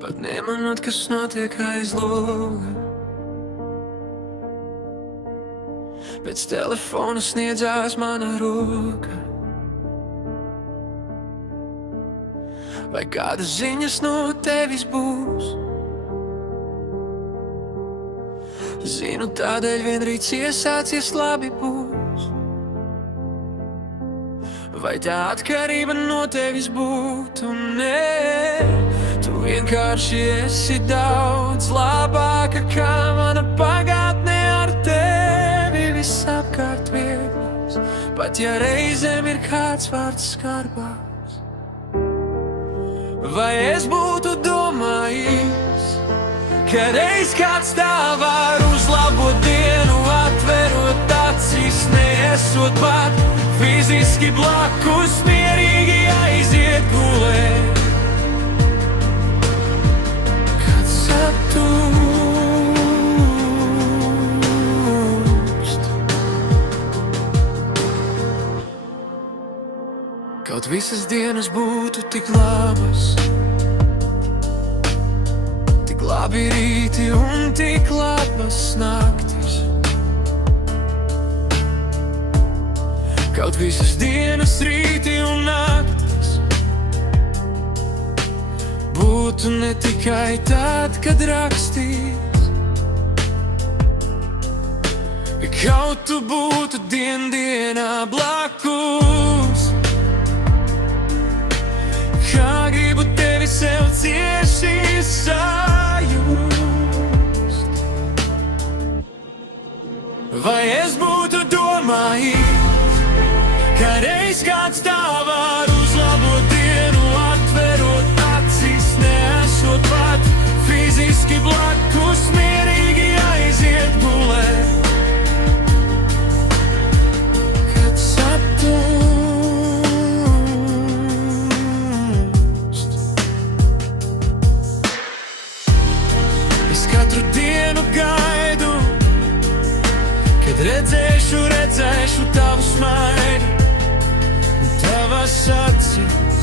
pat nemanot, kas notiek aiz loga. Pēc telefona sniedzās mana roka. Vai kādas ziņas no tevis būs? Zinu, tādēļ vien rīts iesācies labi būs. Vai tā atkarība no tevis būtu? Nē, tu vienkārši esi daudz labāka kā mana pagātne ar tevi. Viss apkārt vieglās, pat ja reizēm ir kāds vārds skarbāks. Vai es būtu domājis, ka reiz kāds tā var uzlabot dienu, atverot acis, neesot pat fiziski blakus, mierīgi aiziet gulēt. Kad saptūst, kaut visas dienas būtu tik labas, tik labi rīti un tik labas naktis. Kaut visas dienas, rīti un naktis būtu ne tikai tad, kad rakstīs. Kaut tu būtu dienā blakus. Kā gribu tevi sev cieši sajust. Vai es būtu domājis, ka reiz kāds tā var uzlabot dienu, atverot acis, neesot pat fiziski blakus, mierīgi aiziet gulēt. Kad saptūst, es katru dienu gaidu, kad redzēšu tavu smaidu, tavas acis.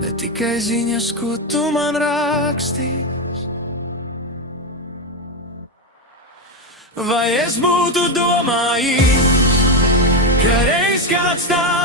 Ne tikai ziņas, ko tu man rakstīs. Vai es būtu domājis, ka reiz kāds tā